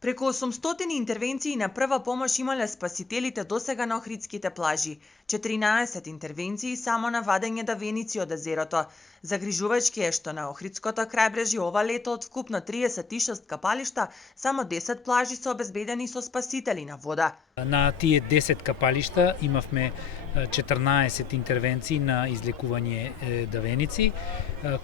Преку 800 интервенции на прва помош имале спасителите досега на охридските плажи, 14 интервенции само на вадење давеници од езерото. Загрижувачки е што на Охридското крајбрежје ова лето од вкупно 36 капалишта, само 10 плажи се обезбедени со спасители на вода. На тие 10 капалишта имавме 14 интервенции на излекување давеници,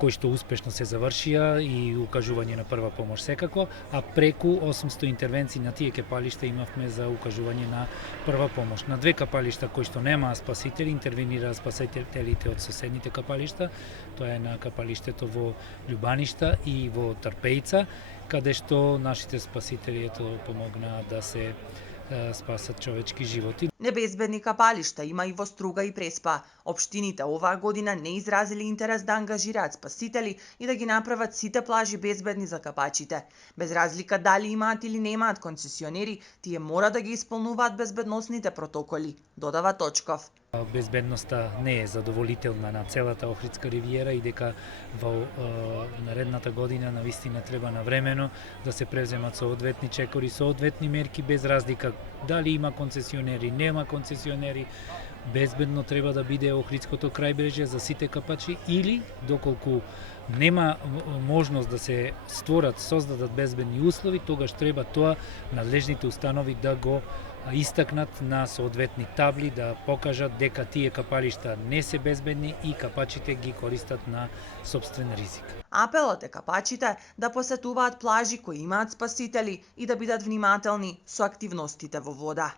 кои што успешно се завршија и укажување на прва помош секако, а преку 800 интервенции на тие капалишта имавме за укажување на прва помош. На две капалишта кои што немаа спасители, интервенираа спасителите од соседните капалишта, тоа е на капалиштето во Љубаништа и во Трпејца, каде што нашите спасители помогнаа да се спасат човечки животи. Небезбедни капалишта има и во Струга и Преспа. Општините оваа година не изразили интерес да ангажираат спасители и да ги направат сите плажи безбедни за капачите. Без разлика дали имаат или немаат концесионери, тие мора да ги исполнуваат безбедносните протоколи, додава Точков. Безбедноста не е задоволителна на целата Охридска ривиера и дека во наредната година навистина треба навремено да се преземат соодветни чекори, соодветни мерки без разлика дали има концесионери, нема концесионери. Безбедно треба да биде Охридското крајбрежје за сите капачи или доколку нема можност да се создадат безбедни услови, тогаш треба тоа надлежните установи да го истакнат на соодветни табли, да покажат дека тие капалишта не се безбедни и капачите ги користат на сопствен ризик. Апелот е капачите да посетуваат плажи кои имаат спасители и да бидат внимателни со активностите во вода.